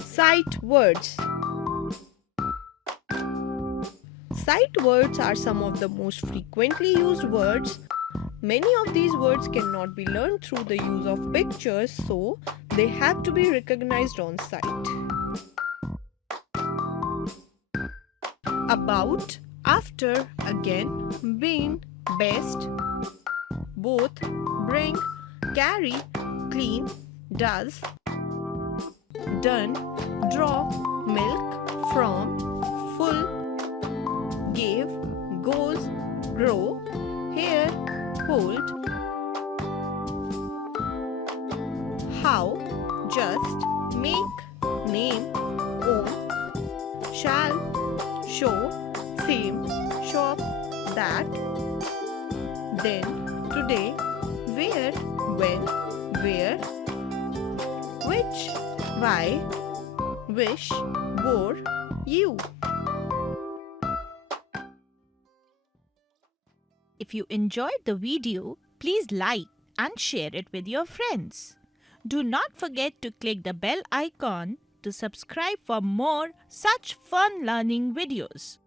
Sight words. Sight words are some of the most frequently used words. Many of these words cannot be learned through the use of pictures, so they have to be recognized on sight. About, after, again, been, best, both, bring, carry, clean, does, done, draw, milk, from, full, gave, goes, grow, here, hold, how, just, make, name, own, shall, show, same, shop, that, then, today, where, when, where, which, why, wish, bore, you. If you enjoyed the video, please like and share it with your friends. Do not forget to click the bell icon to subscribe for more such fun learning videos.